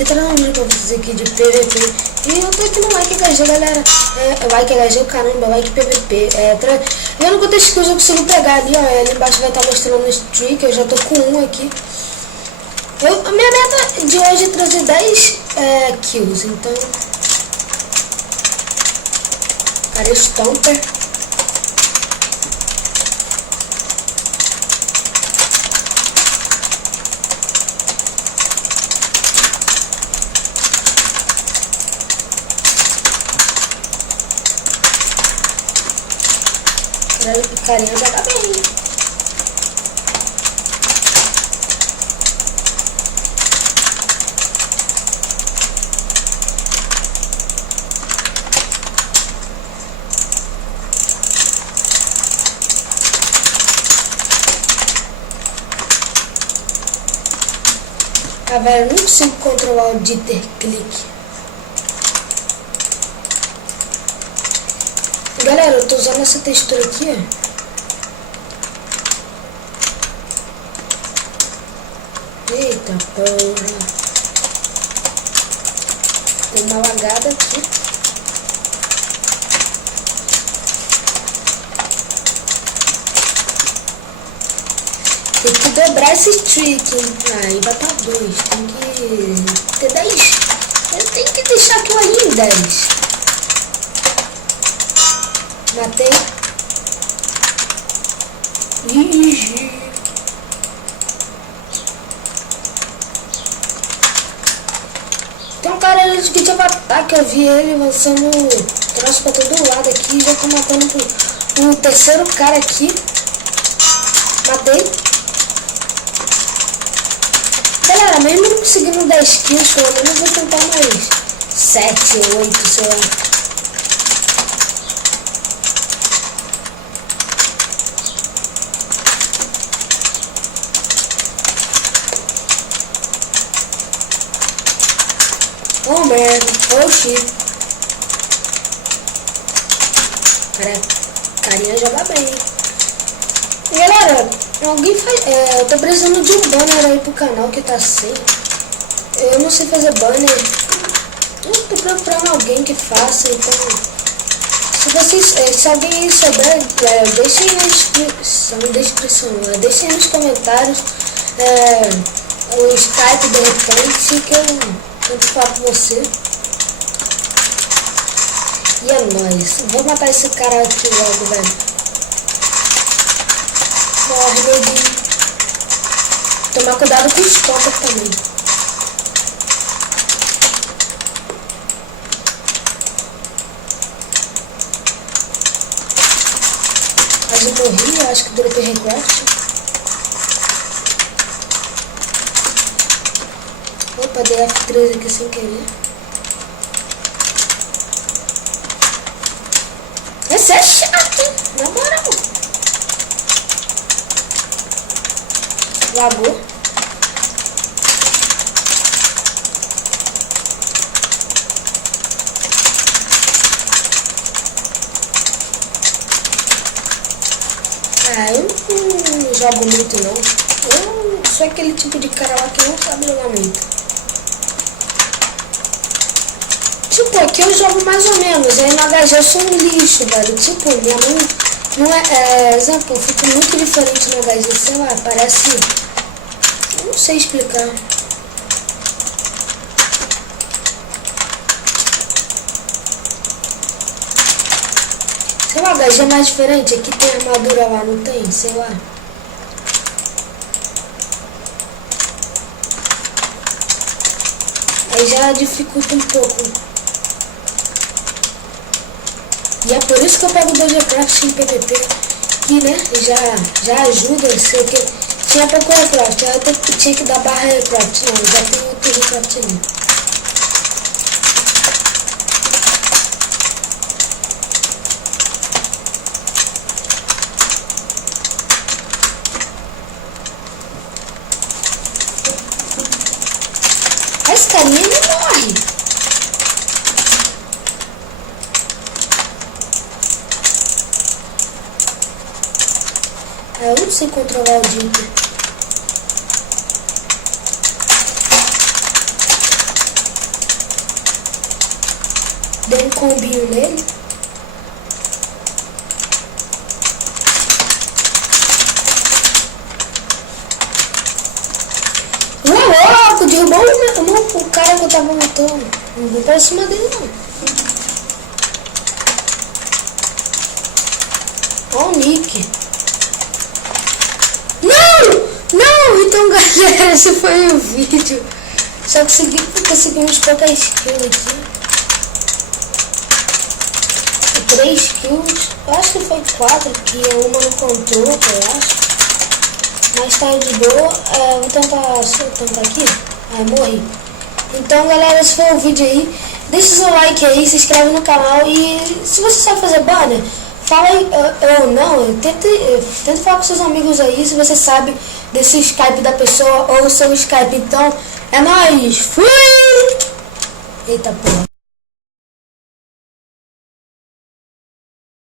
aqui trazendo um vídeo pra vocês aqui de PVP. E eu tô aqui no Like HG, galera. Like HG, caramba, Like PVP. Vendo quantas kills eu consigo pegar ali, ó. Ali embaixo vai estar mostrando o streak. Eu já tô com um aqui. A minha meta de hoje é trazer 10 kills, então. Cara, Stomper. O carinha joga bem. Ah, velho, eu não consigo controlar o jitter click. Galera, eu tô usando essa textura aqui, ó. Eita porra. Tem uma lagada aqui. Tem que dobrar esse streak, hein? Aí vai pra 2. Tem que ter 10. Eu tenho que deixar aquilo ali em 10. Matei. Ixi. Tem um cara ali que tinha ataque, eu vi ele lançando troço pra todo lado aqui. Já tô matando o terceiro cara aqui. Matei. Galera, mesmo não conseguindo 10 kills, pelo menos vou tentar mais 7 ou 8, sei lá. Oh merda, oh shit. Carinha joga bem. E galera, alguém faz. Eu tô precisando de um banner aí pro canal que tá sem. Eu não sei fazer banner. Eu tô procurando alguém que faça, então. Se alguém aí souber, deixem na descrição, deixem nos comentários o Skype de repente que eu tento falar com você. E é nóis. Vou matar esse cara aqui logo, velho. Morre, neguinho. Tomar cuidado com os topas também. Mas eu morri, eu acho que dropei recraft. Opa, dei F3 aqui sem querer. Esse é chato, hein? Na moral. Lagou. Eu não jogo muito não. Eu sou aquele tipo de cara lá que não sabe jogar muito. Tipo, aqui eu jogo mais ou menos. Aí no HG eu sou um lixo, velho. Tipo, minha mãe não é... exemplo, eu fico muito diferente no HG. Sei lá, parece... Eu não sei explicar. Sei lá, o HG é mais diferente. Aqui tem armadura lá, não tem? Sei lá. Aí já dificulta um pouco. E é por isso que eu pego o DGCraft em PVP. Que, né, já ajuda. Sei que tinha pouco recraft. Aí eu tinha que dar barra recraft. Não, já tem outro recraft ali. Esse carinha não morre. Eu não sei controlar o jitter. combinho nele. Louco, derrubou o cara que eu tava matando. Não vou pra cima dele não. Ó o Nick. Não! Então galera, esse foi o vídeo. Só conseguimos poucas kills aqui. 3 kills. Eu acho que foi 4, que uma não contou, eu acho. Mas tá de boa. Vou tentar aqui. Morri. Então galera, esse foi o vídeo aí. Deixa seu like aí, se inscreve no canal. E se você sabe fazer banner, fala aí, ou não, tente falar com seus amigos aí, se você sabe desse Skype da pessoa ou o seu Skype. Então, é nóis! Fui! Eita porra.